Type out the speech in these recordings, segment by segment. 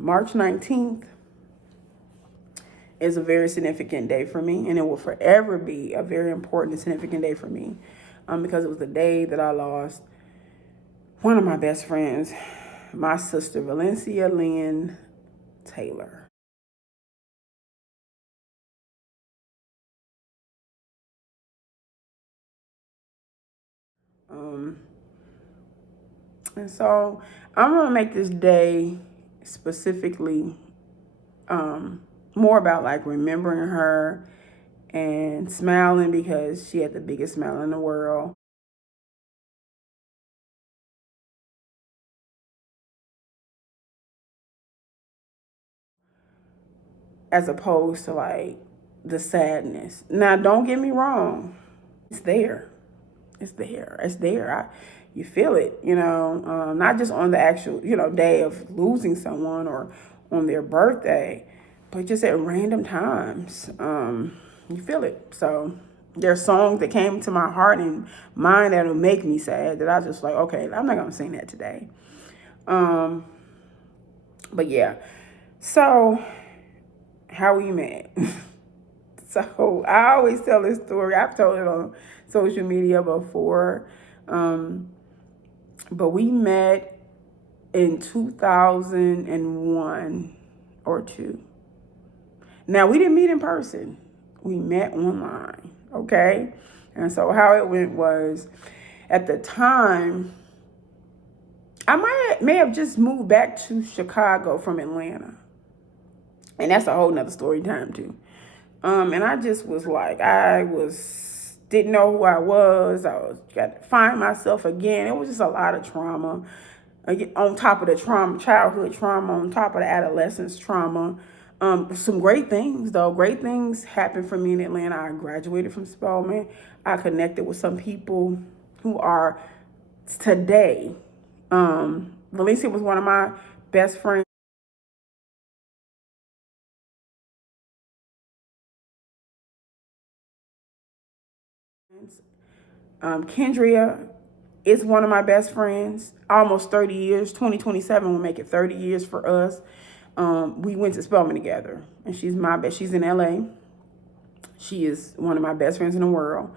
March 19th is a very significant day for me, and it will forever be a very important and significant day for me, because it was the day that I lost one of my best friends, my sister, Valencia Lynn Taylor. And so I'm going to make this day specifically more about like remembering her and smiling, because she had the biggest smile in the world. As opposed to like the sadness. Now, don't get me wrong. It's there. It's there. It's there. You feel it, not just on the actual, day of losing someone or on their birthday, but just at random times. You feel it. So there's songs that came to my heart and mind that'll make me sad that I just like, okay, I'm not going to sing that today. But yeah. So how we met. So I always tell this story. I've told it on social media before. But we met in 2001 or 2. Now, we didn't meet in person. We met online, okay? And so how it went was, at the time, I may have just moved back to Chicago from Atlanta. And that's a whole nother story time, too. And I just was like, didn't know who I was. Got to find myself again. It was just a lot of trauma. On top of the trauma, childhood trauma, on top of the adolescence trauma. Some great things, though. Great things happened for me in Atlanta. I graduated from Spelman. I connected with some people who are today. Valencia was one of my best friends. Kendria is one of my best friends. Almost 30 years. 2027 will make it 30 years for us. We went to Spelman together, and she's in LA. She is one of my best friends in the world,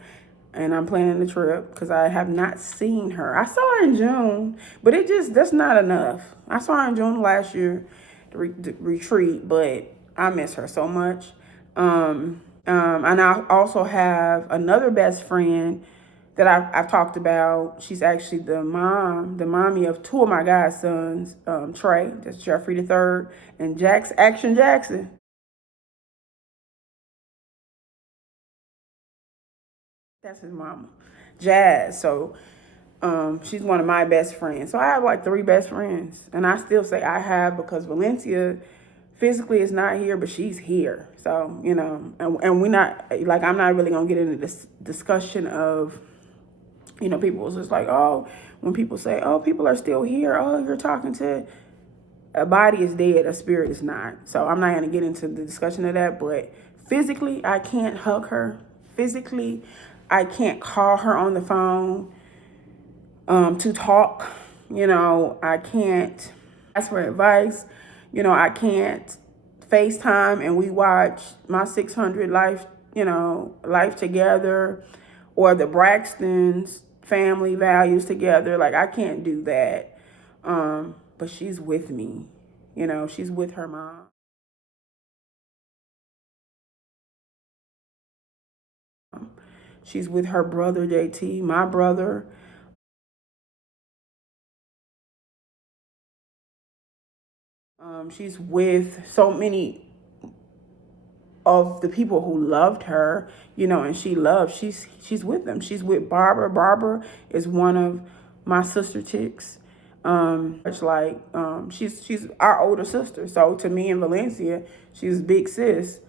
and I'm planning the trip because I have not seen her. I saw her in June, but that's not enough. I saw her in June last year, the retreat, but I miss her so much. And I also have another best friend that I've talked about. She's actually the mommy of 2 of my godsons, Trey, that's Geoffrey III, and Action Jackson. That's his mama, Jazz. So she's one of my best friends. So I have like 3 best friends, and I still say I have because Valencia physically is not here, but she's here. So, and we're not, like, I'm not really going to get into this discussion of, people was just like, oh, when people say, oh, people are still here, oh, you're talking to, a body is dead, a spirit is not. So I'm not going to get into the discussion of that, but physically, I can't hug her. Physically, I can't call her on the phone to talk. I can't ask for advice. I can't FaceTime and we watch My 600 Life, Life Together, or the Braxton's Family Values Together. Like, I can't do that. But she's with me. She's with her mom. She's with her brother, JT, my brother. She's with so many of the people who loved her, and she's with them. She's with Barbara. Barbara is one of my sister chicks. It's like, she's our older sister. So to me and Valencia, she's big sis.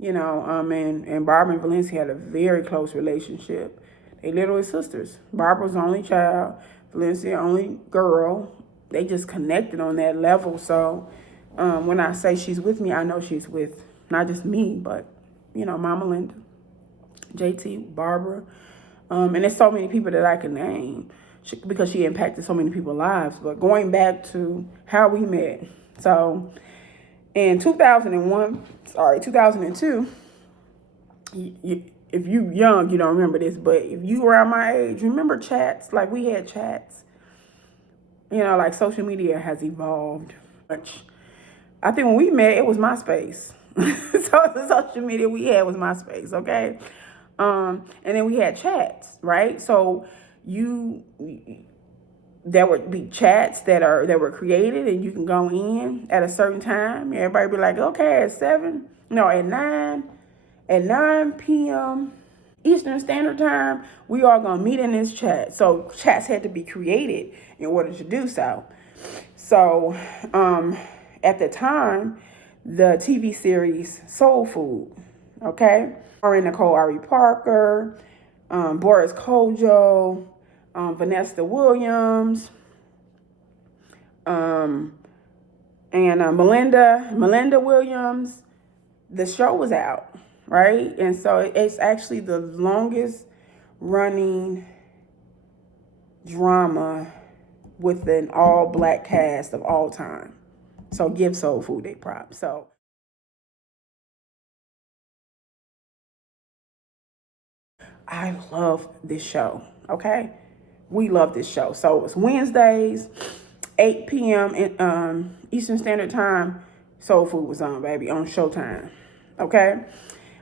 And Barbara and Valencia had a very close relationship. They literally sisters. Barbara's the only child, Valencia only girl. They just connected on that level. So when I say she's with me, I know she's with not just me, but, Mama Linda, JT, Barbara. And there's so many people that I can name. because she impacted so many people's lives. But going back to how we met. So in 2002, if you young, you don't remember this, but if you around my age, remember chats? Like we had chats. You know, like social media has evolved much. I think when we met, it was MySpace. So the social media we had was MySpace, okay? And then we had chats, right? So there would be chats that were created, and you can go in at a certain time. Everybody be like, okay, at 9 p.m. Eastern Standard Time, we are gonna meet in this chat. So chats had to be created in order to do so. So at the time, the TV series Soul Food, okay? Nicole Ari Parker, Boris Kojo, Vanessa Williams, and Melinda Williams. The show was out, right? And so it's actually the longest running drama with an all-black cast of all time. So give Soul Food a prop. So I love this show, okay? We love this show. So it's Wednesdays, 8 p.m. Eastern Standard Time. Soul Food was on, baby, on Showtime, okay?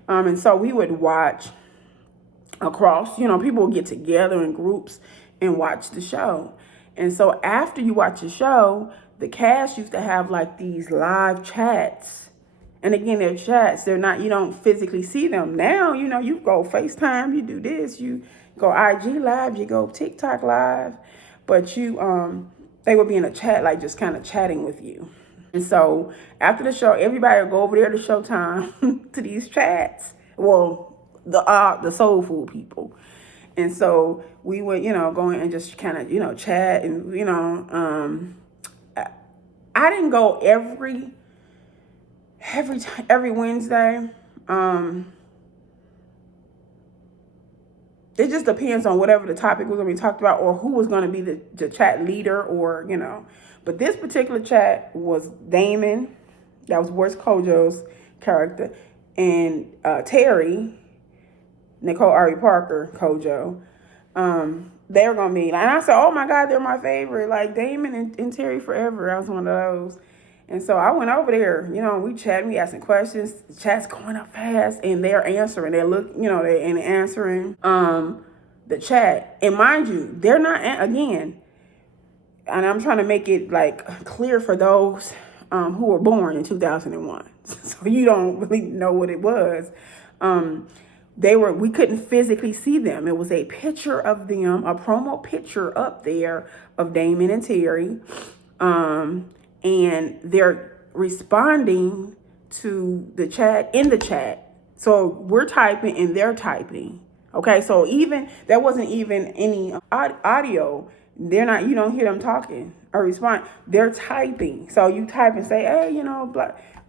And so we would watch across, people would get together in groups and watch the show. And so after you watch the show, the cast used to have like these live chats. And again, they're chats. They're not, you don't physically see them. Now, you go FaceTime, you do this, you go IG live, you go TikTok live. But they would be in a chat, like just kind of chatting with you. And so after the show, everybody would go over there to Showtime to these chats. Well, the soul food people. And so we would, go in and just kind of, chat and, I didn't go every Wednesday. It just depends on whatever the topic was going to be talked about or who was going to be the chat leader or, But this particular chat was Damon, that was Boris Kojo's character, and Terry, Nicole Ari Parker, Kojo. They were going to be, and I said, oh my God, they're my favorite. Like Damon and Terry forever. I was one of those. And so I went over there, we chatting, we asking questions, the chat's going up fast, and they're answering. They're they're answering the chat. And mind you, they're not, again, and I'm trying to make it like clear for those who were born in 2001. So you don't really know what it was. We couldn't physically see them. It was a picture of them, a promo picture up there of Damon and Terry. And they're responding to the chat in the chat. So we're typing and they're typing. Okay, so there wasn't even any audio. They're not, you don't hear them talking or respond. They're typing. So you type and say, hey,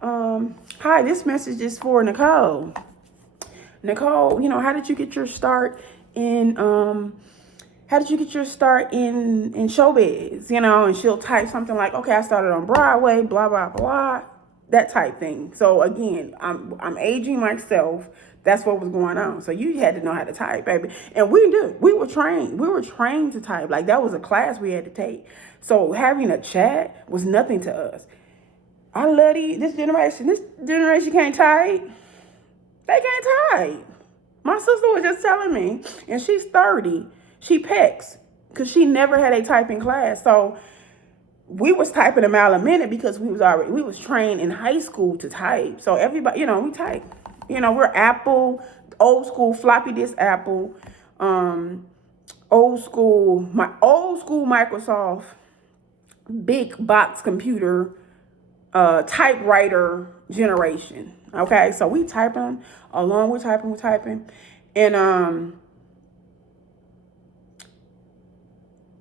hi, this message is for Nicole. Nicole, how did you get your start in showbiz? And she'll type something like, okay, I started on Broadway, blah, blah, blah, that type thing. So again, I'm aging myself. That's what was going on. So you had to know how to type, baby. And we do. We were trained. We were trained to type. Like that was a class we had to take. So having a chat was nothing to us. I love this generation. This generation can't type. They can't type. My sister was just telling me, and she's 30. She pecks because she never had a typing class. So we was typing a mile a minute because we was trained in high school to type. So everybody, we type. We're Apple, old school floppy disk Apple, old school Microsoft, big box computer, typewriter generation. Okay, so we typing along, we're typing. And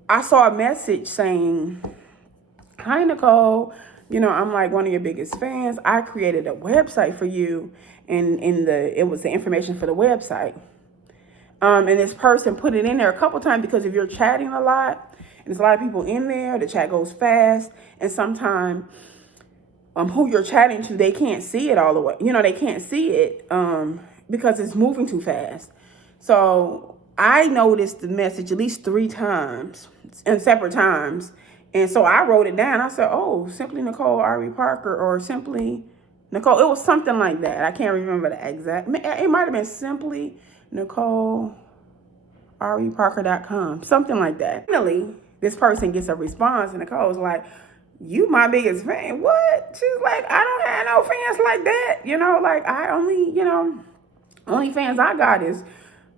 I saw a message saying, hi, Nicole, I'm like one of your biggest fans. I created a website for you. And it was the information for the website. And this person put it in there a couple times because if you're chatting a lot and there's a lot of people in there, the chat goes fast. And sometimes who you're chatting to, they can't see it all the way. They can't see it because it's moving too fast. So I noticed the message at least 3 times in separate times. And so I wrote it down. I said, oh, simply Nicole R.E. Parker or simply Nicole. It was something like that. I can't remember the exact. It might have been simply Nicole REParker.com, something like that. Finally, this person gets a response, and Nicole's like, you my biggest fan. What? She's like, I don't have no fans like that. Like I only, only fans I got is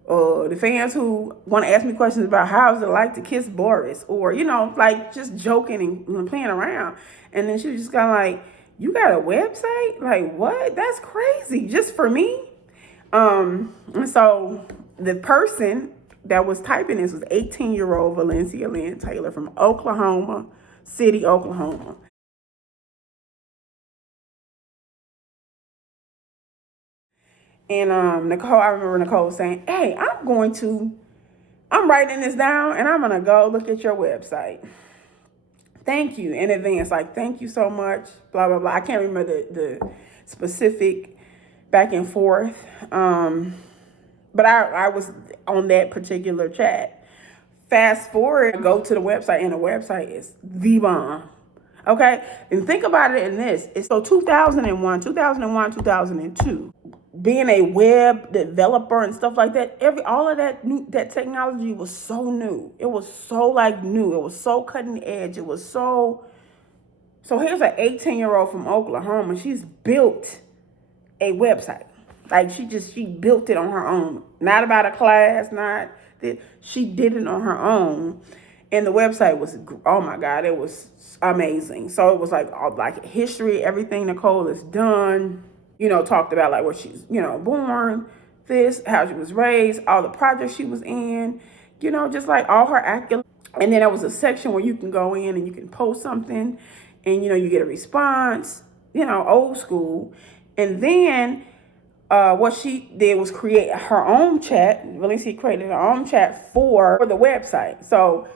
the fans who want to ask me questions about how is it like to kiss Boris, or like just joking and playing around. And then she was just kind of like, you got a website? Like what? That's crazy. Just for me. And so the person that was typing this was 18-year-old Valencia Lynn Taylor from Oklahoma City, Oklahoma. And Nicole, I remember Nicole saying, hey, I'm writing this down and I'm gonna go look at your website. Thank you in advance. Like, thank you so much, blah, blah, blah. I can't remember the specific back and forth. But I was on that particular chat. Fast forward, go to the website, and the website is the bomb. Okay? And think about it in this. It's so 2001, 2002. Being a web developer and stuff like that, all of that technology was so new. It was so new. It was so cutting edge. It was so here's an 18-year-old from Oklahoma. She's built a website. Like she built it on her own. Not about a class, not that she did it on her own. And the website was, oh my God, it was amazing. So it was like history, everything Nicole has done, talked about like where she's, born, how she was raised, all the projects she was in, just like all her accolades. And then there was a section where you can go in and you can post something and, you get a response, old school. And then what she did was create her own chat. Valencia created her own chat for the website. So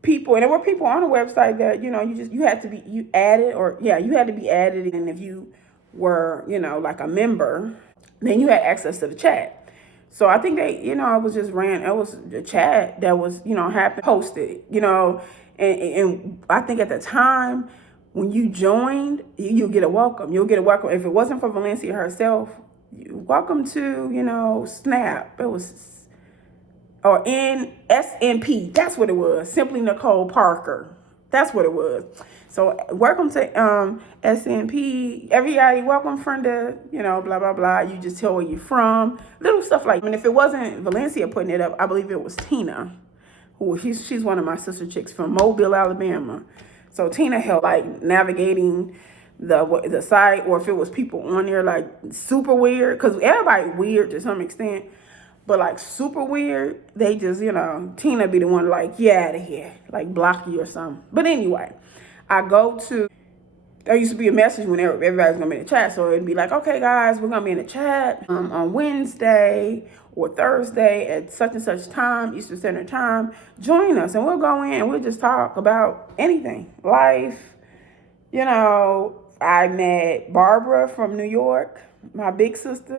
people, and there were people on the website that, you had to be, you had to be added. And if you were, like a member, then you had access to the chat. So I think they, it was the chat that was, happened, posted, and I think at the time when you joined, you'll get a welcome. You'll get a welcome. If it wasn't for Valencia herself, welcome to, Snap. It was, or SNP. That's what it was. Simply Nicole Parker. That's what it was. So welcome to SNP. Everybody, welcome, Frenda. Blah, blah, blah. You just tell where you're from. Little stuff like, if it wasn't Valencia putting it up, I believe it was Tina, who she's one of my sister chicks from Mobile, Alabama. So Tina helped navigating the site, or if it was people on there super weird, because everybody weird to some extent, but super weird, they just, Tina be the one get out of here, block you or something. But anyway, there used to be a message when everybody's gonna be in the chat, so it'd be like, okay guys, we're gonna be in the chat on Wednesday or Thursday at such and such time, Eastern Standard Time. Join us and we'll go in and we'll just talk about anything, life. I met Barbara from New York, my big sister.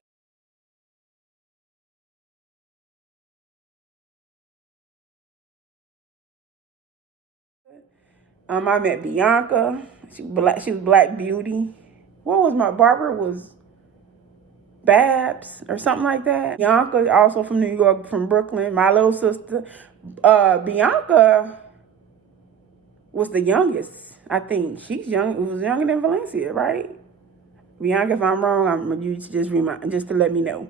I met Bianca. She was Black Beauty. What was Barbara was Babs or something like that. Bianca, also from New York, from Brooklyn, my little sister. Bianca was the youngest, I think. She's was younger than Valencia, right? Bianca, if I'm wrong, I'm you just to let me know.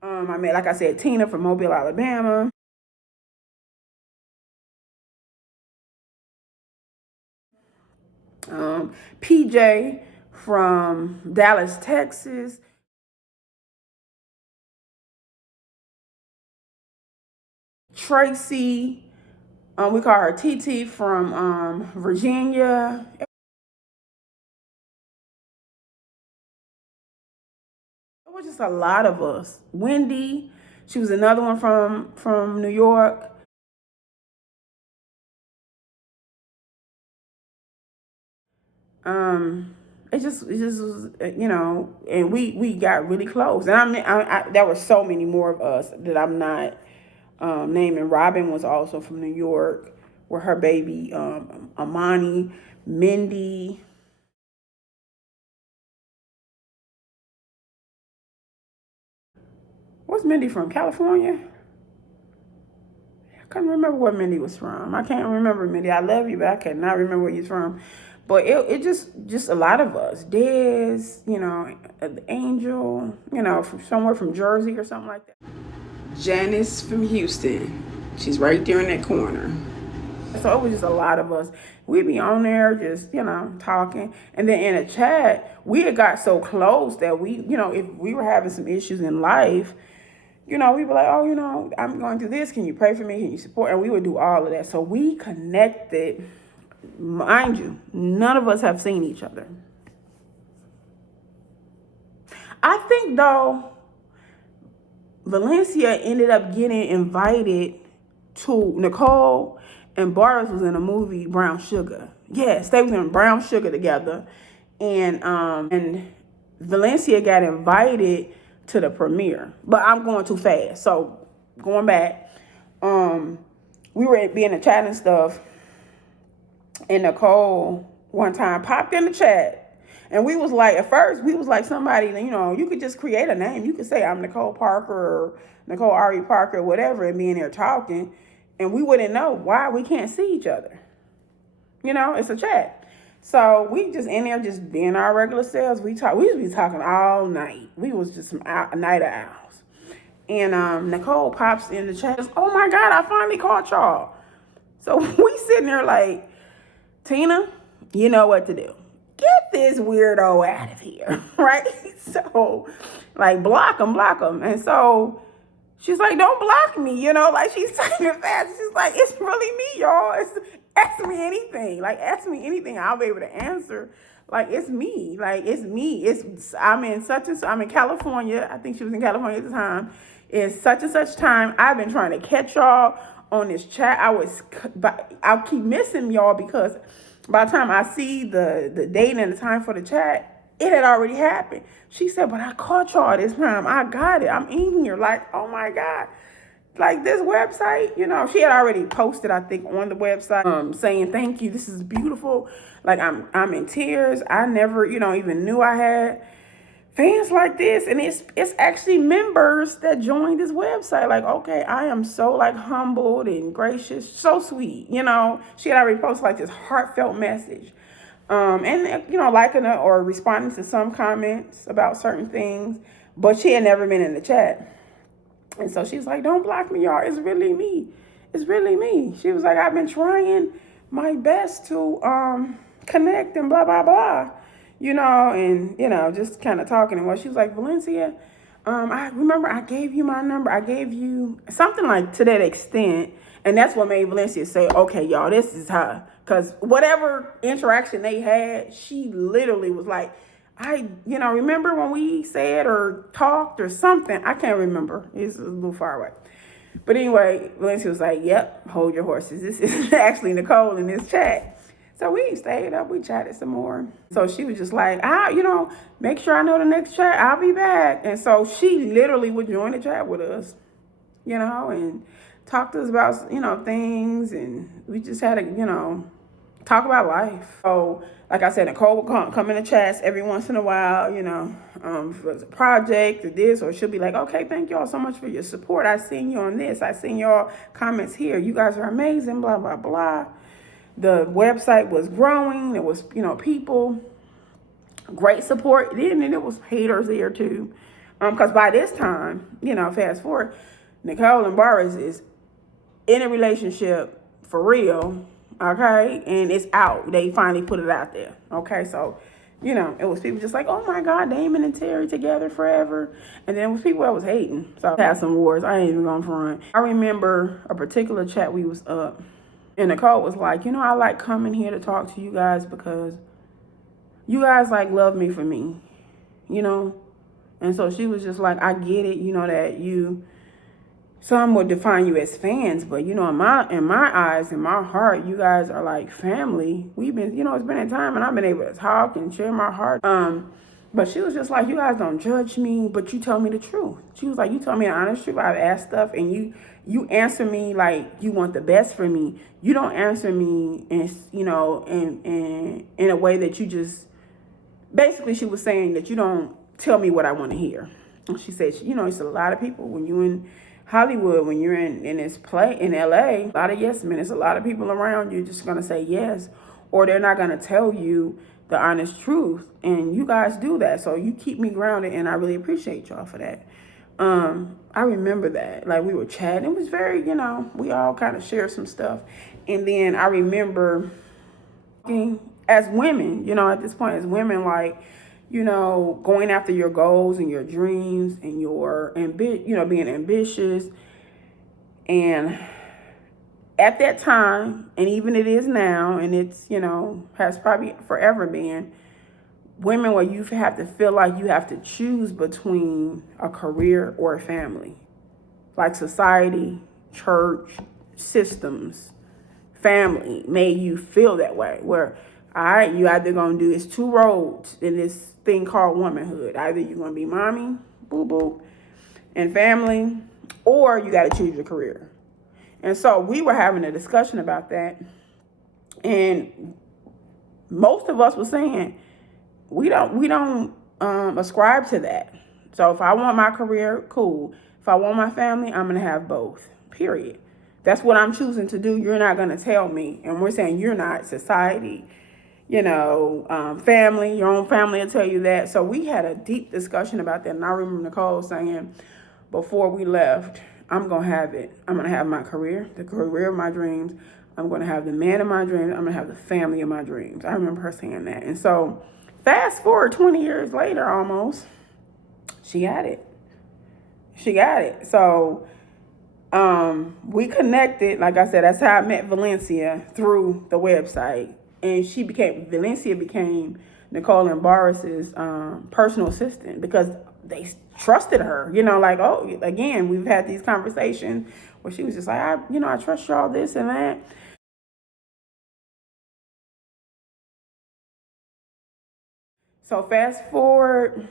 I met, like I said, Tina from Mobile, Alabama. PJ from Dallas, Texas. Tracy, we call her TT from Virginia. was just a lot of us. Wendy, she was another one from New York. It just was, and we got really close. And there were so many more of us that I'm not naming. Robin was also from New York with her baby, Amani, Mindy. Where's Mindy from? California? I can't remember where Mindy was from. I can't remember, Mindy. I love you, but I cannot remember where you're from. But it just a lot of us. Des, Angel, from somewhere from Jersey or something like that. Janice from Houston. She's right there in that corner. So it was just a lot of us. We'd be on there just, talking. And then in a chat, we had got so close that we, if we were having some issues in life, we were like, oh, I'm going through this. Can you pray for me? Can you support? And we would do all of that. So we connected. Mind you, none of us have seen each other. I think, though, Valencia ended up getting invited to Nicole and Boris was in a movie, Brown Sugar. Yes, they was in Brown Sugar together. And Valencia got invited to the premiere. But I'm going too fast. So going back, we were being in the chat and stuff. And Nicole one time popped in the chat. And we was like, at first, we was like somebody, you could just create a name. You could say, I'm Nicole Parker or Nicole Ari Parker or whatever, and be in there talking. And we wouldn't know why we can't see each other. It's a chat. So we just in there just being our regular selves. We used to be talking all night. We was just some night owls. And Nicole pops in the chat, says, oh my God, I finally caught y'all. So we sitting there like, Tina, you know what to do. Get this weirdo out of here, right? So, like, block him. And so she's like, don't block me, like she's typing fast. She's like, it's really me, y'all. Ask me anything. Like, ask me anything. I'll be able to answer. Like, it's me. Like, it's me. I'm in California. I think she was in California at the time. It's such and such time. I've been trying to catch y'all on this chat. I'll keep missing y'all because by the time I see the date and the time for the chat, it had already happened. She said, but I caught y'all this time. I got it. I'm in here. Like, oh my God. Like this website, she had already posted, I think, on the website, saying, thank you. This is beautiful. Like, I'm in tears. I never, even knew I had fans like this. And it's actually members that joined this website. Like, okay, I am so like humbled and gracious, so sweet. She had already posted like this heartfelt message. And liking it or responding to some comments about certain things, but she had never been in the chat. And so she's like, don't block me, y'all. It's really me. It's really me. She was like, I've been trying my best to connect and blah, blah, blah. And, just kind of talking. And what she was like, Valencia, I remember I gave you my number. I gave you something like to that extent. And that's what made Valencia say, okay, y'all, this is her. Because whatever interaction they had, she literally was like, remember when we said or talked or something? I can't remember. It's a little far away. But anyway, Valencia was like, yep, hold your horses. This is actually Nicole in this chat. So we stayed up. We chatted some more. So she was just like, make sure I know the next chat. I'll be back. And so she literally would join the chat with us, and talk to us about, things. And we just had to, talk about life. So, like I said, Nicole will come in the chats every once in a while, for a project or this, or she'll be like, okay, thank y'all so much for your support. I seen you on this. I seen y'all comments here. You guys are amazing, blah, blah, blah. The website was growing. It was, people, great support. And it was haters there too. Because by this time, fast forward, Nicole and Boris is in a relationship for real. Okay, and it's out. They finally put it out there. Okay, so, it was people just like, oh my God, Damon and Terry together forever. And then it was people that was hating. So I had some wars. I ain't even gonna front. I remember a particular chat we was up, and Nicole was like, I like coming here to talk to you guys because you guys like love me for me. And so she was just like, I get it, that some would define you as fans, but in my eyes, in my heart, you guys are like family. We've been, it's been a time and I've been able to talk and share my heart. But she was just like, you guys don't judge me, but you tell me the truth. She was like, you tell me the honest truth. I've asked stuff and you answer me like you want the best for me. You don't answer me in a way that you just, basically she was saying that you don't tell me what I want to hear. And she said, it's a lot of people when you in Hollywood, when you're in this play in LA, a lot of yes men. There's a lot of people around you just gonna say yes, or they're not gonna tell you the honest truth. And you guys do that, so you keep me grounded, and I really appreciate y'all for that. I remember that, like we were chatting. It was very, we all kind of shared some stuff, and then I remember as women, at this point as women, like, going after your goals and your dreams and your being ambitious. And at that time, and even it is now, and it's, has probably forever been, women where you have to feel like you have to choose between a career or a family. Like society, church, systems, family made you feel that way, where all right, you either gonna do, it's two roads in this thing called womanhood. Either you're gonna be mommy, boo boo, and family, or you gotta choose your career. And so we were having a discussion about that, and most of us were saying we don't ascribe to that. So if I want my career, cool. If I want my family, I'm gonna have both. Period. That's what I'm choosing to do. You're not gonna tell me, and we're saying you're not. Society, family, your own family will tell you that. So we had a deep discussion about that. And I remember Nicole saying before we left, I'm going to have it. I'm going to have my career, the career of my dreams. I'm going to have the man of my dreams. I'm going to have the family of my dreams. I remember her saying that. And so fast forward 20 years later almost, she got it. So we connected. Like I said, that's how I met Valencia, through the website. And Valencia became Nicole and Boris's personal assistant, because they trusted her, again, we've had these conversations where she was just like, I trust y'all, this and that. So fast forward,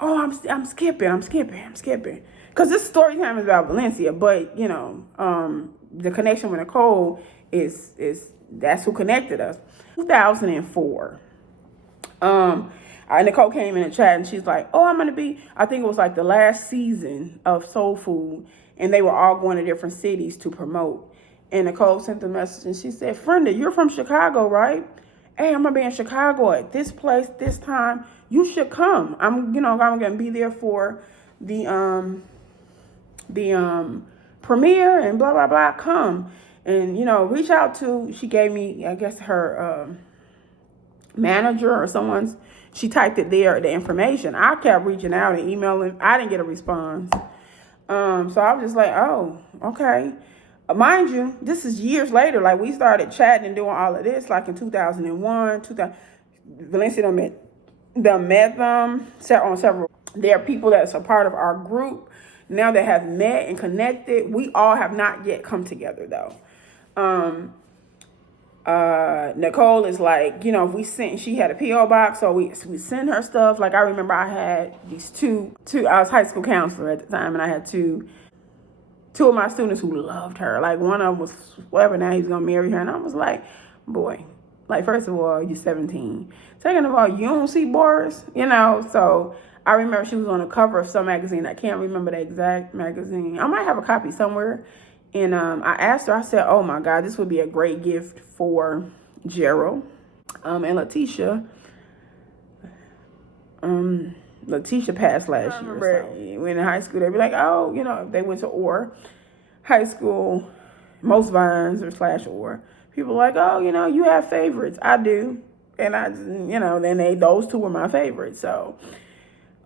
I'm skipping. Because this story time is about Valencia, but, the connection with Nicole is that's who connected us. 2004. Nicole came in the chat and she's like, I'm going to be, I think it was like the last season of Soul Food, and they were all going to different cities to promote. And Nicole sent the message and she said, Frenda, you're from Chicago, right? Hey, I'm going to be in Chicago at this place, this time. You should come. I'm going to be there for the premiere and blah, blah, blah. Come. And, reach out to, she gave me, I guess, her manager or someone's, she typed it there, the information. I kept reaching out and emailing. I didn't get a response. So I was just like, oh, okay. Mind you, this is years later. Like, we started chatting and doing all of this, like in 2001, Valencia met them on several. There are people that's a part of our group now that have met and connected. We all have not yet come together, though. Nicole is like, if she had a P.O. box, so we send her stuff. Like, I remember I had these two, I was high school counselor at the time, and I had two of my students who loved her. Like, one of them was whatever, now he's gonna marry her. And I was like, boy, like, first of all, you're 17. Second of all, you don't see Boris, so I remember she was on the cover of some magazine. I can't remember the exact magazine. I might have a copy somewhere. And I asked her, I said, oh my God, this would be a great gift for Gerald and Letitia. Letitia passed last year. So when in high school, they'd be like, if they went to Orr High School, most Vines or / Orr, people are like, you have favorites. I do. And then those two were my favorites. So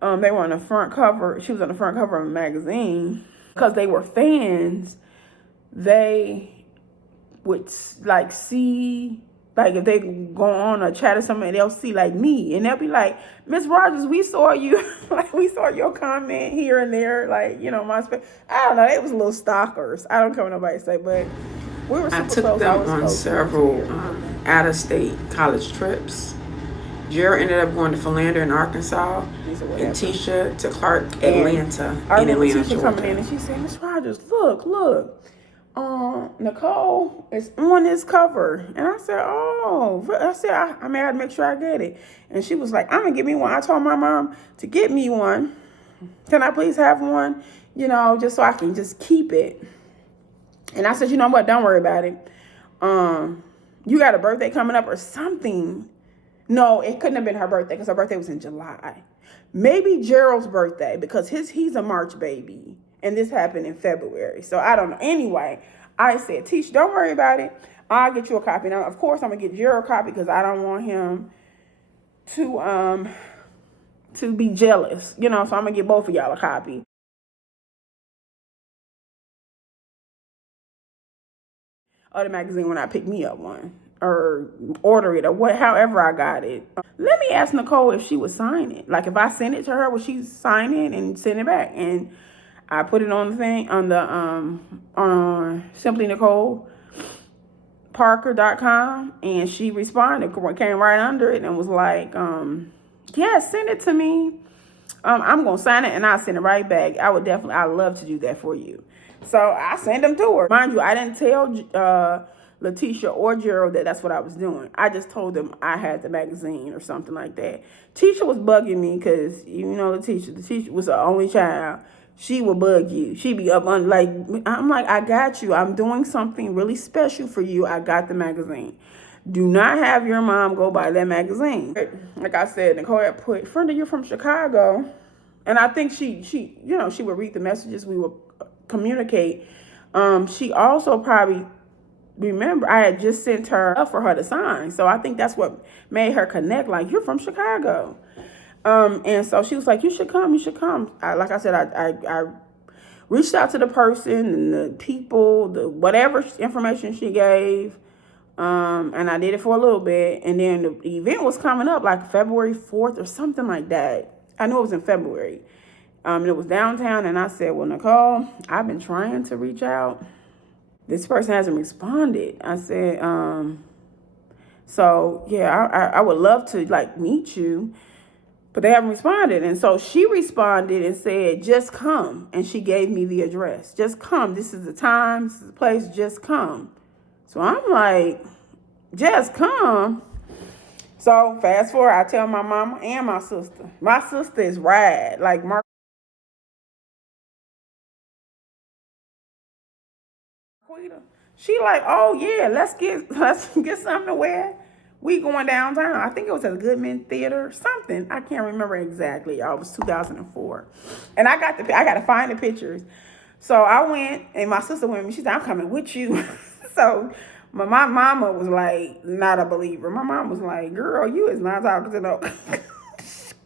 they were on the front cover. She was on the front cover of a magazine because they were fans. They would like see Like if they go on or chat or something, they'll see like me, and they'll be like, Miss Rogers, we saw you, like we saw your comment here and there, like, you know, my I don't know, they was little stalkers. I don't care what nobody say, but we were super I took close. them on several out-of-state college trips. Jymirah ended up going to Frenda in Arkansas, and Tisha to Clark, Atlanta, in Atlanta, Tisha coming in and she said, Miss Rogers, look. Nicole is on this cover. And I said, I had to make sure I get it. And she was like, I'm going to get me one. I told my mom to get me one. Can I please have one? You know, just so I can just keep it. And I said, you know what? Don't worry about it. You got a birthday coming up or something. No, it couldn't have been her birthday because her birthday was in July. Maybe Gerald's birthday because he's a March baby. And this happened in February. So I don't know. Anyway, I said, Tish, don't worry about it. I'll get you a copy. Now, of course, I'm going to get Gerald a copy because I don't want him to be jealous. You know, so I'm going to get both of y'all a copy. Of the magazine when I pick me up one. Or order it or however I got it. Let me ask Nicole if she would sign it. Like if I send it to her, would she sign it and send it back? And I put it on the thing on the on simplynicoleparker.com, and she responded, came right under it and was like, yeah, send it to me. I'm gonna sign it and I'll send it right back. I'd love to do that for you. So I sent them to her. Mind you, I didn't tell Letitia or Gerald that that's what I was doing. I just told them I had the magazine or something like that. Tisha was bugging me because, you know, Letitia was the only child. She will bug you. She be up on, like, I'm like, I got you. I'm doing something really special for you. I got the magazine. Do not have your mom go buy that magazine. Like I said, Nicole had put, Frenda, you're from Chicago. And I think she you know, she would read the messages. We would communicate. She also probably remember I had just sent her up for her to sign. So I think that's what made her connect. Like, you're from Chicago. And so she was like, you should come. Like I said, I reached out to the person and the people, whatever information she gave. And I did it for a little bit. And then the event was coming up like February 4th or something like that. I knew it was in February. It was downtown. And I said, well, Nicole, I've been trying to reach out. This person hasn't responded. I said, so yeah, I would love to like meet you. But they haven't responded. And so she responded and said, just come. And she gave me the address. Just come. This is the time. This is the place. Just come. So I'm like, just come. So fast forward, I tell my mama and my sister. My sister is rad. Like Marquita. She like, oh yeah, let's get something to wear. We going downtown. I think it was at the Goodman Theater, something. I can't remember exactly. It was 2004. And I got to find the pictures. So I went, and my sister went with me. She said, I'm coming with you. So my mama was like, not a believer. My mom was like, girl, you is not talking to no.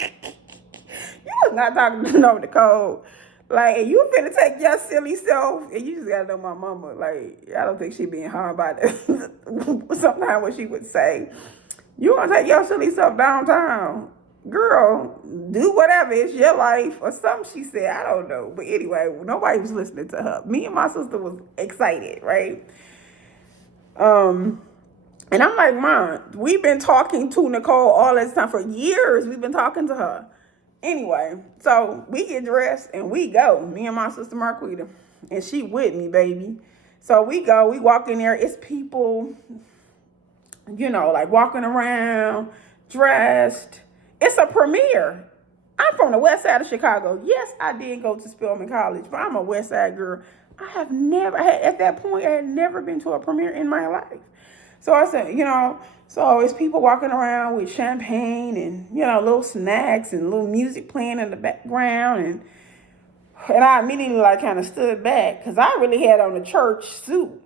You is not talking to no Nicole. Like, you finna take your silly self, and you just gotta know my mama. Like, I don't think she being harmed by that. Sometimes what she would say, you wanna take your silly self downtown. Girl, do whatever, it's your life, or something she said, I don't know. But anyway, nobody was listening to her. Me and my sister was excited, right? And I'm like, Mom, we've been talking to Nicole all this time. For years, we've been talking to her. Anyway, so we get dressed and we go. Me and my sister Marquita. And she with me, baby. So we go. We walk in there. It's people, you know, like walking around, dressed. It's a premiere. I'm from the west side of Chicago. Yes, I did go to Spelman College, but I'm a west side girl. At that point, I had never been to a premiere in my life. So I said, you know, so it's people walking around with champagne and, you know, little snacks and little music playing in the background. And I immediately like kind of stood back because I really had on a church suit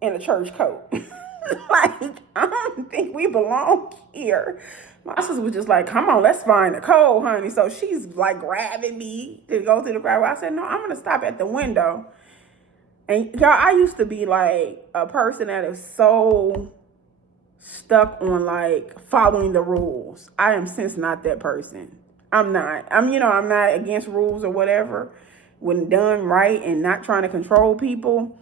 and a church coat. Like, I don't think we belong here. My sister was just like, come on, let's find Nicole, honey. So she's like grabbing me to go to the crowd. I said, no, I'm going to stop at the window. And y'all, I used to be like a person that is so stuck on like following the rules. I am since not that person. I'm not. I'm not against rules or whatever. When done right and not trying to control people,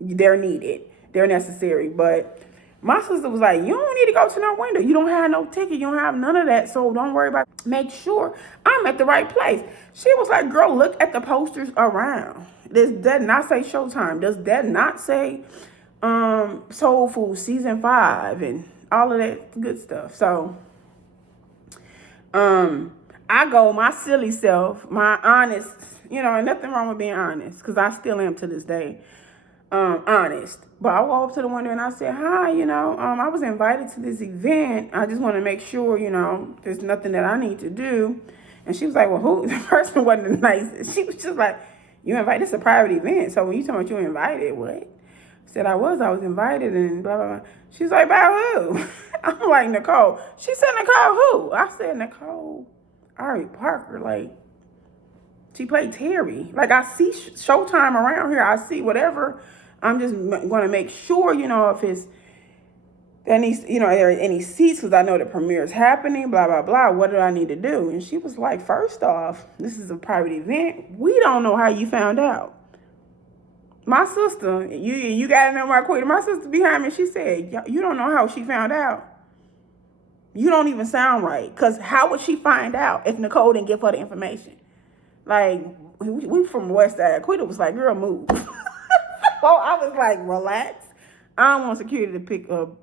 they're needed. They're necessary. But my sister was like, you don't need to go to no window. You don't have no ticket. You don't have none of that. So don't worry about it. Make sure I'm at the right place. She was like, girl, look at the posters around. Does that not say Showtime? Does that not say Soul Food Season 5 and all of that good stuff? So I go my silly self, my honest, and nothing wrong with being honest, because I still am to this day. Honest. But I walked up to the window and I said, hi, I was invited to this event. I just want to make sure, there's nothing that I need to do. And she was like, well, who? The person wasn't the nicest. She was just like, you invited? It's a private event. So when you talking about you invited, what? I said, I was invited and blah, blah, blah. She's like, by who? I'm like, Nicole. She said, Nicole who? I said, Nicole Ari Parker. Like, she played Terry. Like, I see Showtime around here. I see whatever. I'm just going to make sure, if it's any, there are any seats, because I know the premiere is happening, blah, blah, blah. What do I need to do? And she was like, first off, this is a private event. We don't know how you found out. My sister, you got to know my queen. My sister behind me, she said, you don't know how she found out. You don't even sound right. Because how would she find out if Nicole didn't give her the information? Like, we from West Side. Quita was like, girl, move. So I was like, relax. I don't want security to pick up,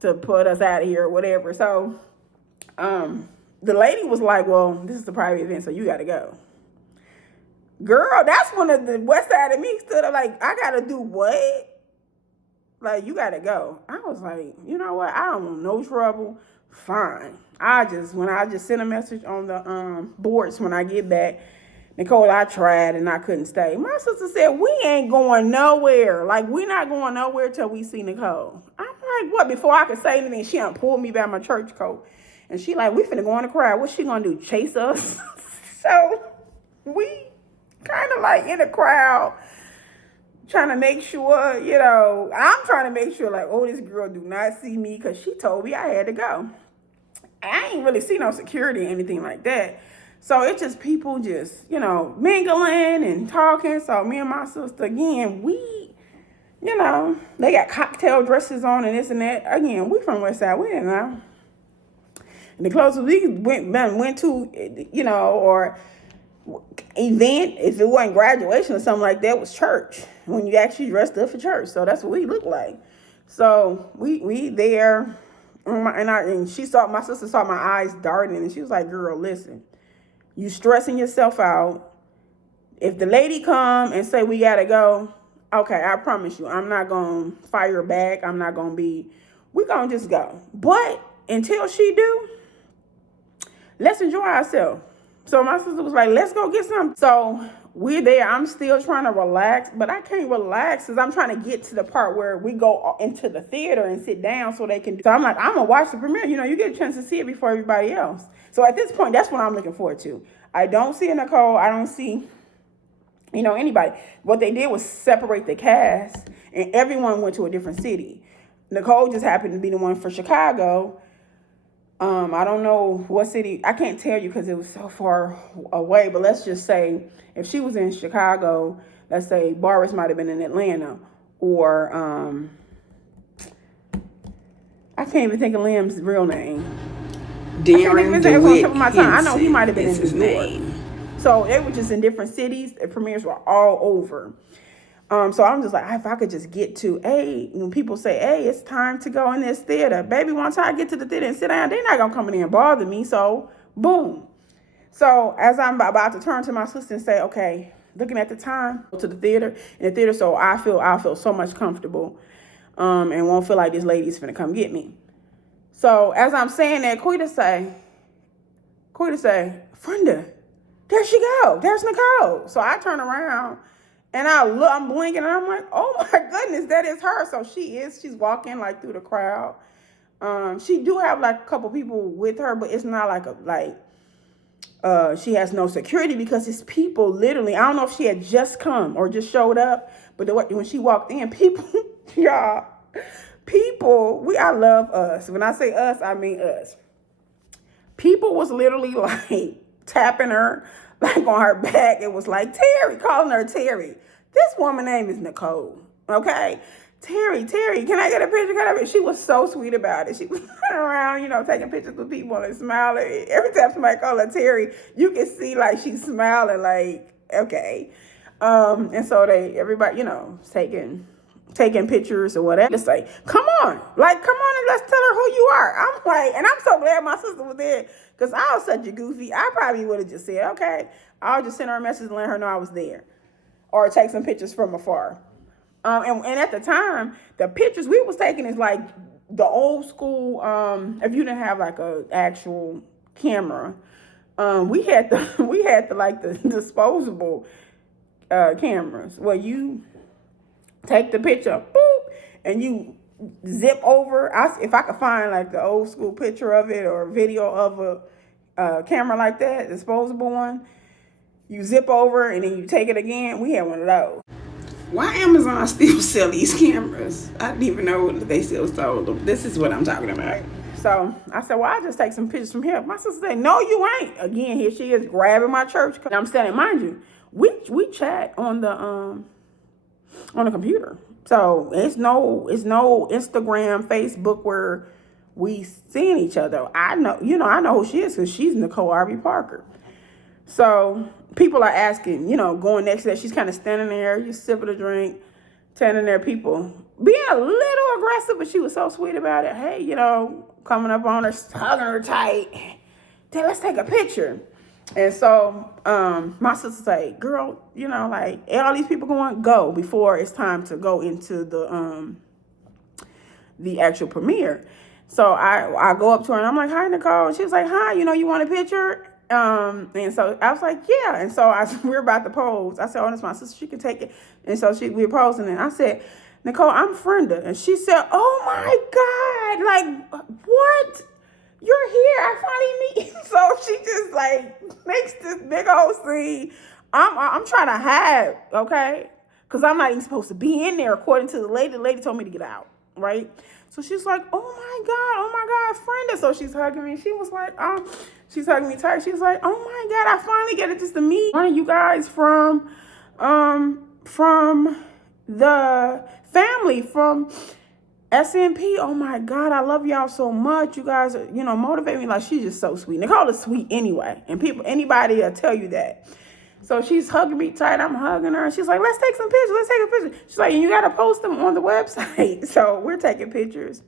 to put us out of here or whatever. So the lady was like, well, this is a private event, so you got to go. Girl, that's when the West Side of me stood up like, I got to do what? Like, you got to go. I was like, you know what? I don't want no trouble. Fine. When I just sent a message on the boards when I get back, Nicole, I tried and I couldn't stay. My sister said, we ain't going nowhere. Like, we not going nowhere till we see Nicole. I'm like, what? Before I could say anything, she done pulled me by my church coat. And she like, we finna go in the crowd. What's she gonna do? Chase us? So we kind of like in the crowd, trying to make sure, I'm trying to make sure like, oh, this girl do not see me, because she told me I had to go. I ain't really see no security or anything like that. So it's just people just, mingling and talking. So me and my sister, again, we, they got cocktail dresses on and this and that. Again, we from West Side. We didn't know. And the closest we went to, or event, if it wasn't graduation or something like that, was church. When you actually dressed up for church. So that's what we look like. So we there. And she saw, my sister saw my eyes darting, and she was like, girl, listen. You stressing yourself out. If the lady come and say we gotta go, okay, I promise you, I'm not gonna fire back. I'm not gonna we're gonna just go. But until she do, let's enjoy ourselves. So my sister was like, let's go get some. So we're there. I'm still trying to relax, but I can't relax because I'm trying to get to the part where we go into the theater and sit down so they can. So I'm like, I'm going to watch the premiere. You get a chance to see it before everybody else. So at this point, that's what I'm looking forward to. I don't see Nicole. I don't see, anybody. What they did was separate the cast, and everyone went to a different city. Nicole just happened to be the one for Chicago. I don't know what city. I can't tell you because it was so far away. But let's just say if she was in Chicago, let's say Boris might have been in Atlanta, or I can't even think of Liam's real name. Darren DeWitt. I know he might have been in New York. So they were just in different cities. The premieres were all over. So I'm just like, if I could just get to, when people say, it's time to go in this theater. Baby, once I get to the theater and sit down, they're not going to come in there and bother me. So, boom. So as I'm about to turn to my sister and say, okay, looking at the time, go to the theater, so I'll feel so much comfortable and won't feel like this lady's finna come get me. So as I'm saying that, Quita say, Frenda, there she go. There's Nicole. So I turn around. And I'm blinking, and I'm like, oh my goodness, that is her. So she's walking like through the crowd. She do have like a couple people with her, but it's not she has no security because it's people literally. I don't know if she had just come or just showed up, but when she walked in, people I love us. When I say us, I mean us. People was literally like tapping her, like on her back. It was like Terry, calling her Terry. This woman name is Nicole, okay? Terry, can I get a picture? She was so sweet about it. She was running around, taking pictures with people and smiling. Every time somebody called her Terry, you can see like she's smiling, like, okay. And so everybody, taking pictures or whatever. It's like, come on and let's tell her who you are. I'm like, and I'm so glad my sister was there, because I was such a goofy. I probably would have just said, okay, I'll just send her a message and let her know I was there, or take some pictures from afar. And at the time, the pictures we was taking is like the old school. If you didn't have like a actual camera, we had the disposable cameras where you take the picture, boop, and you zip over. If I could find like the old school picture of it or video of a camera like that, disposable one, you zip over and then you take it again. We had one of those. Why Amazon still sell these cameras? I didn't even know that they still sold them. This is what I'm talking about. So I said, well, I'll just take some pictures from here. My sister said, no, you ain't. Again, here she is grabbing my church. I'm standing, mind you, we chat on the computer. So it's no Instagram, Facebook where we seeing each other. I know who she is, because she's Nicole R.B. Parker. So people are asking, going next to that, she's kind of standing there, just sipping a drink, standing there, people being a little aggressive, but she was so sweet about it. Hey, coming up on her, hugging her tight. Then let's take a picture. And so my sister said, girl, like all these people go before it's time to go into the actual premiere. So I go up to her and I'm like, hi, Nicole. She was like, hi, you want a picture? And so I was like, yeah. And so we're about to pose. I said, oh, that's my sister. She can take it. And so we were posing. And I said, Nicole, I'm Frenda. And she said, oh my God, like, what? You're here. I finally meet you. So she just like makes this big old scene. I'm trying to hide, okay? Because I'm not even supposed to be in there, according to the lady. The lady told me to get out, right? So she's like, oh my God, Frenda. So she's hugging me. She was like, she's hugging me tight. She's like, oh my God, I finally get it just to meet one of you guys from the family, from SMP. Oh my God, I love y'all so much. You guys, motivate me. Like, she's just so sweet. Nicole is sweet anyway. And anybody will tell you that. So she's hugging me tight. I'm hugging her. She's like, let's take some pictures. Let's take a picture. She's like, and you got to post them on the website. So we're taking pictures.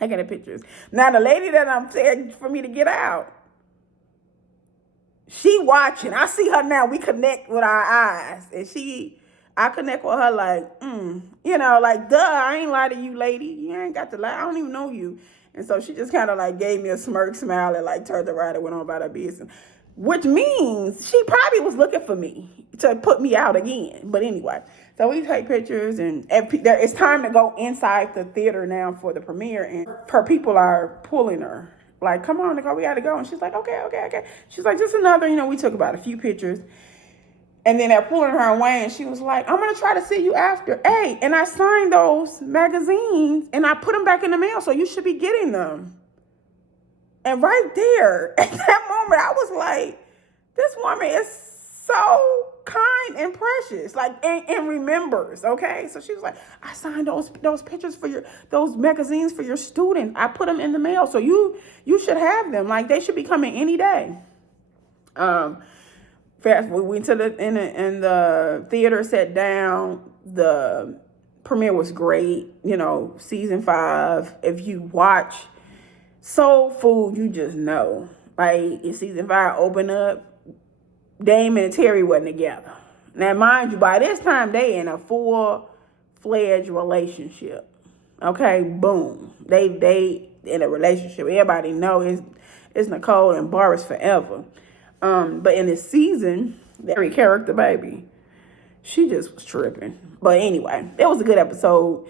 Now, the lady that I'm saying for me to get out, she watching. I see her now. We connect with our eyes. And I connect with her like, like, duh, I ain't lie to you, lady. You ain't got to lie. I don't even know you. And so she just kind of like gave me a smirk, smile, and like turned around and went on about her business. Which means she probably was looking for me to put me out again. But anyway, so we take pictures, and it's time to go inside the theater now for the premiere. And her people are pulling her. Like, come on, Nicole, we got to go. And she's like, okay. She's like, just another, we took about a few pictures. And then they're pulling her away, and she was like, I'm going to try to see you after. Hey, and I signed those magazines, and I put them back in the mail, so you should be getting them. And right there, at that moment, I was like, this woman is so kind and precious, like, and remembers, okay? So she was like, I signed those pictures for those magazines for your students. I put them in the mail, so you should have them. Like, they should be coming any day. Fast, we went to in the theater, sat down. The premiere was great. Season 5. If you watch Soul Food, you just know. Like, in season 5 open up, Damon and Terry wasn't together. Now, mind you, by this time they in a full-fledged relationship. Okay, boom. They in a relationship. Everybody know it's Nicole and Boris forever. But in this season, every character, baby, she just was tripping. But anyway, it was a good episode.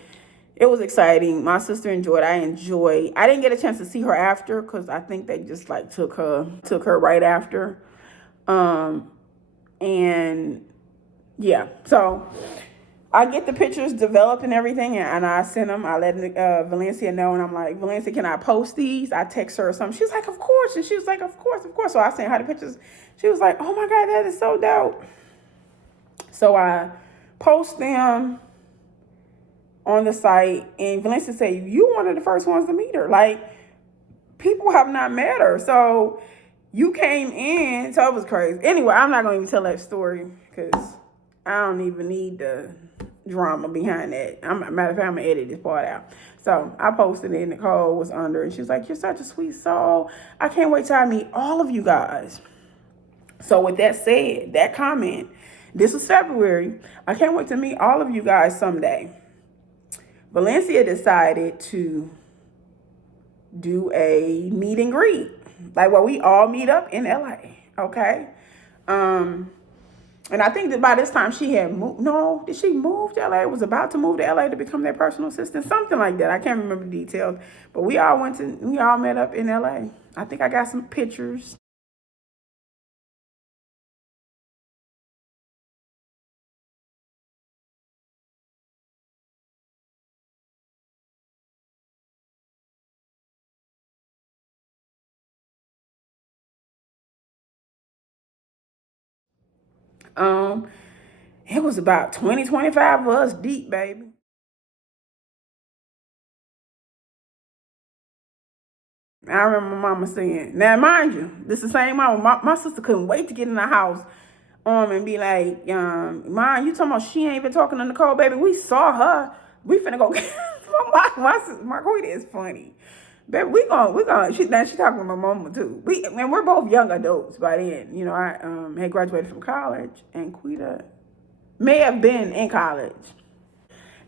It was exciting. My sister enjoyed. I didn't get a chance to see her after, because I think they just like took her right after. And yeah, so I get the pictures developed and everything, and I send them. I let Valencia know, and I'm like, Valencia, can I post these? I text her or something. She's like, of course. And she was like, of course, of course. So I sent her the pictures. She was like, oh my God, that is so dope. So I post them on the site, and Valencia said, you one of the first ones to meet her. Like, people have not met her. So you came in, so it was crazy. Anyway, I'm not going to even tell that story because I don't even need the drama behind that. Matter of fact, I'm going to edit this part out. So I posted it, and Nicole was under, and she was like, you're such a sweet soul. I can't wait till I meet all of you guys. So with that said, that comment, this was February. I can't wait to meet all of you guys someday. Valencia decided to do a meet and greet, like where we all meet up in LA. Okay. And I think that by this time she had moved. No, did she move to LA? Was about to move to LA to become their personal assistant, something like that. I can't remember the details, but we all met up in LA. I think I got some pictures. It was about 25 of us deep, baby. I remember my mama saying, now mind you, this is the same mama. My sister couldn't wait to get in the house and be like, Mom, you talking about she ain't been talking to Nicole, baby? We saw her. We finna go get my queen is funny. Baby, we gonna she talking to my mama too. We're both young adults by then. You know, I had graduated from college, and Quita may have been in college.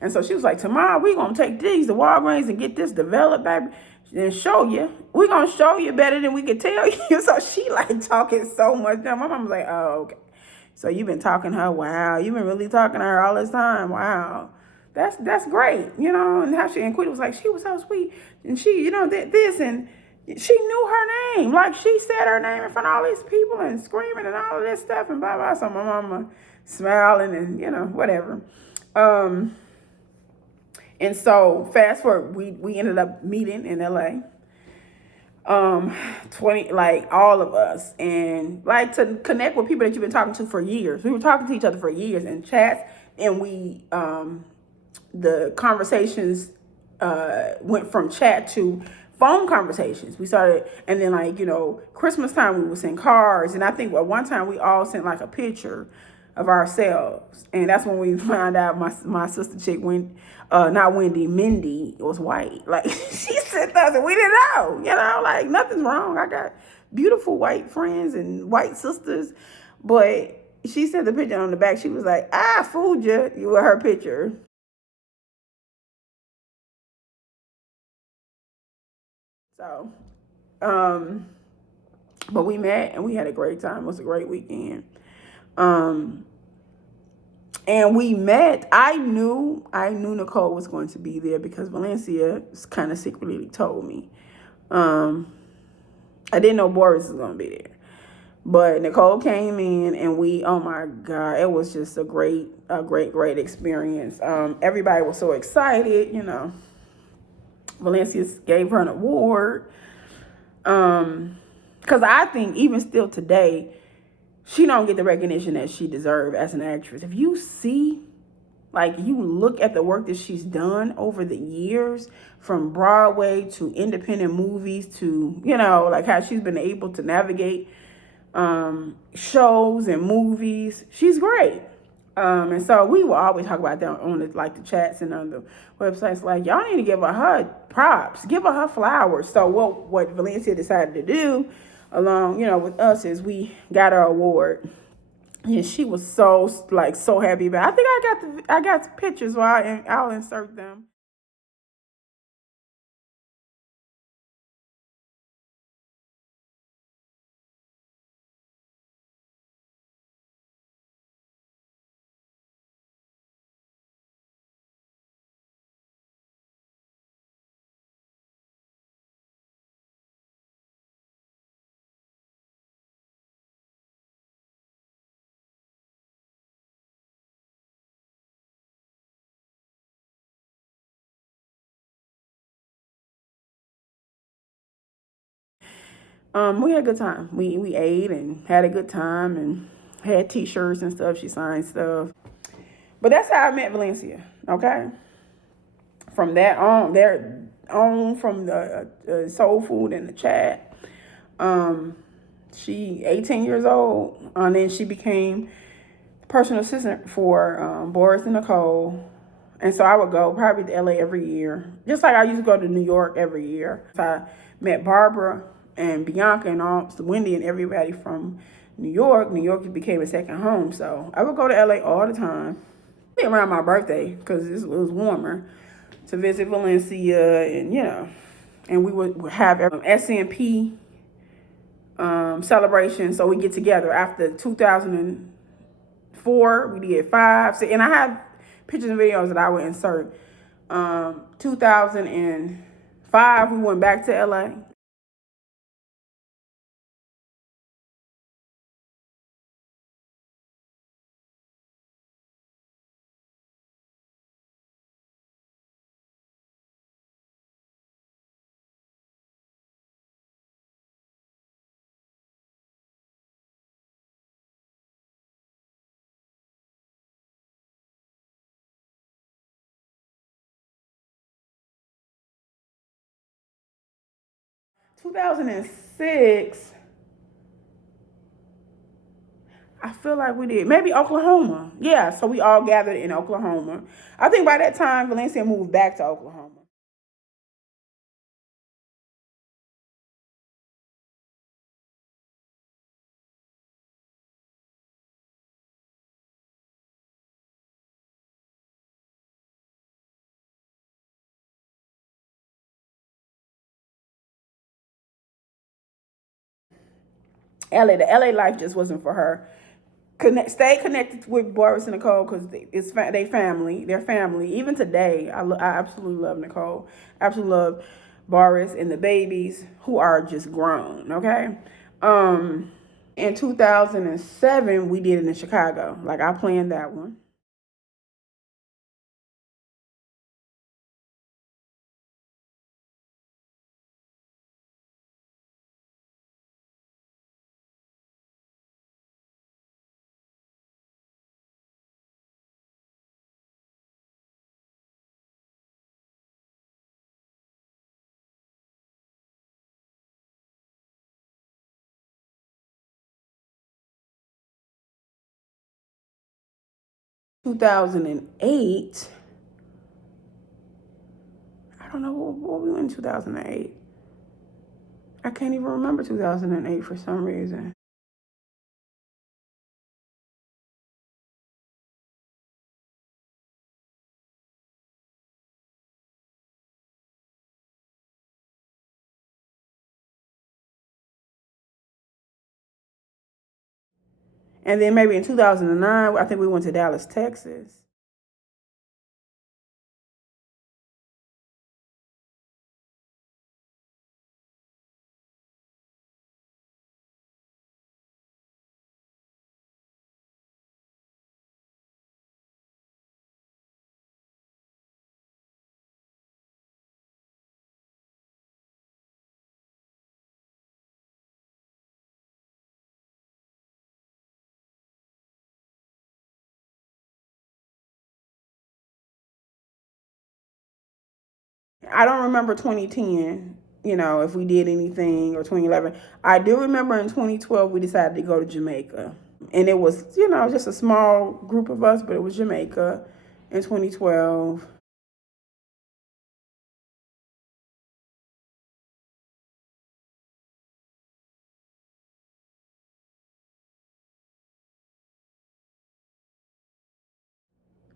And so she was like, tomorrow we gonna take these to Walgreens and get this developed, baby, and show you. We gonna show you better than we can tell you. So she like talking so much. Now my mom was like, oh, okay. So you've been talking to her, wow. You've been really talking to her all this time. Wow. That's great. You know, and how and Quita was like, she was so sweet. And she, you know, this and she knew her name. Like she said her name in front of all these people and screaming and all of this stuff and blah blah. So my mama smiling and, you know, whatever. And so fast forward, we ended up meeting in LA. 20, like all of us, and like to connect with people that you've been talking to for years. We were talking to each other for years in chats, and we the conversations went from chat to phone conversations. We started, and then like, you know, Christmas time we would send cards, and I think at one time we all sent like a picture of ourselves, and that's when we found out my sister chick not Wendy, Mindy was white. Like she sent us, and we didn't know. You know, like nothing's wrong. I got beautiful white friends and white sisters, but she sent the picture on the back. She was like, "I fooled you with her picture." So, but we met and we had a great time. It was a great weekend. And we met. I knew Nicole was going to be there because Valencia kind of secretly told me. I didn't know Boris was going to be there. But Nicole came in and oh my God, it was just a great experience. Everybody was so excited, you know. Valencia gave her an award. Because I think even still today, she don't get the recognition that she deserves as an actress. If you see, like, you look at the work that she's done over the years, from Broadway to independent movies to, you know, like how she's been able to navigate shows and movies. She's great. And so we will always talk about that on the chats and on the websites. Like, y'all need to give her props, give her flowers. So what Valencia decided to do, along, you know, with us, is we got her award, and she was so happy about it. I think I got pictures, so I'll insert them. We had a good time. We ate and had a good time and had t-shirts and stuff. She signed stuff. But that's how I met Valencia, okay? From that on, from the soul food and the chat. She 18 years old, and then she became personal assistant for Boris and Nicole. And so I would go probably to LA every year, just like I used to go to New York every year. So I met Barbara and Bianca and all Wendy and everybody from New York. New York became a second home. So I would go to LA all the time around my birthday because it was warmer to visit Valencia, and and we would have SNP celebration. So we get together after 2004. We did 5, and I have pictures and videos that I would insert. 2005, we went back to LA. In 2006, I feel like we did. Maybe Oklahoma. Yeah, so we all gathered in Oklahoma. I think by that time, Valencia moved back to Oklahoma. LA, the LA life just wasn't for her. Stay connected with Boris and Nicole because they're family. Even today, I absolutely love Nicole. Absolutely love Boris and the babies who are just grown. Okay. In 2007, we did it in Chicago. Like I planned that one. In 2008. I don't know what we went in 2008. I can't even remember 2008 for some reason. And then maybe in 2009, I think we went to Dallas, Texas. I don't remember 2010, if we did anything, or 2011. I do remember in 2012, we decided to go to Jamaica. And it was, just a small group of us, but it was Jamaica in 2012.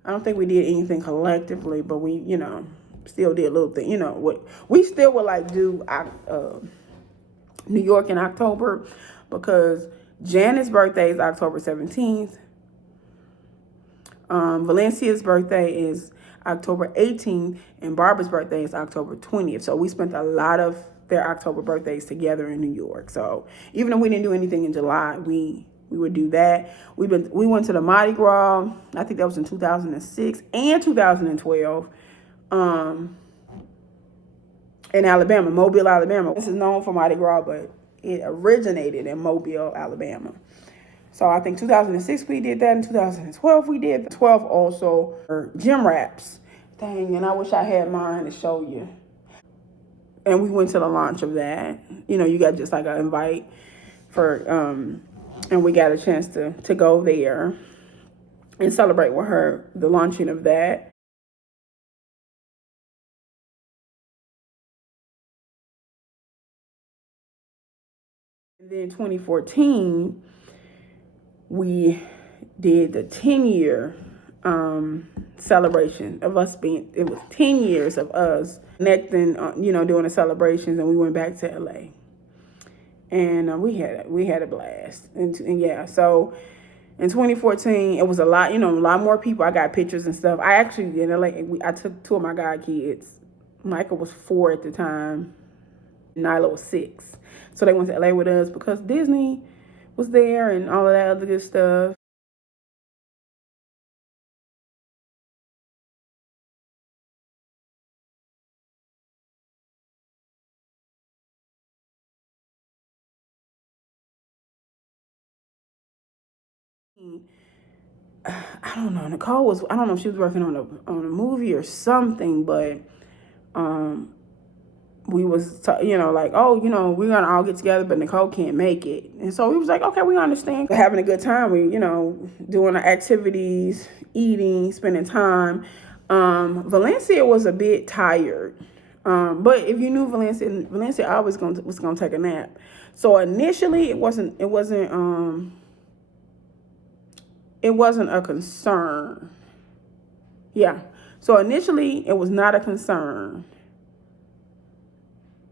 I don't think we did anything collectively, but we, still did little things. What we still would like do New York in October because Janet's birthday is October 17th. Valencia's birthday is October 18th, and Barbara's birthday is October 20th. So we spent a lot of their October birthdays together in New York. So even if we didn't do anything in July, we would do that. We went to the Mardi Gras. I think that was in 2006 and 2012. In Alabama, Mobile, Alabama. This is known for Mardi Gras, but it originated in Mobile, Alabama. So I think 2006 we did that. In 2012 we did 12 also gym wraps. Dang, and I wish I had mine to show you. And we went to the launch of that. You know, you got just like an invite for, and we got a chance to go there and celebrate with her the launching of that. And then 2014, we did the 10-year celebration of us being, it was 10 years of us connecting, you know, doing the celebrations, and we went back to LA. And we had a blast. And yeah, so in 2014, it was a lot, you know, a lot more people. I got pictures and stuff. I actually, in LA, I took 2 of my god kids. Micah was 4 at the time. Naila was 6. So they went to LA with us because Disney was there and all of that other good stuff. I don't know. Nicole was, I don't know if she was working on a movie or something, but we was, you know, like, oh, you know, we're going to all get together, but Nicole can't make it. And so we was like, okay, we understand. We're having a good time. We, you know, doing our activities, eating, spending time. Valencia was a bit tired. But if you knew Valencia always was going to take a nap. So initially it wasn't a concern. Yeah. So initially it was not a concern,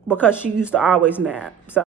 because she used to always nap. So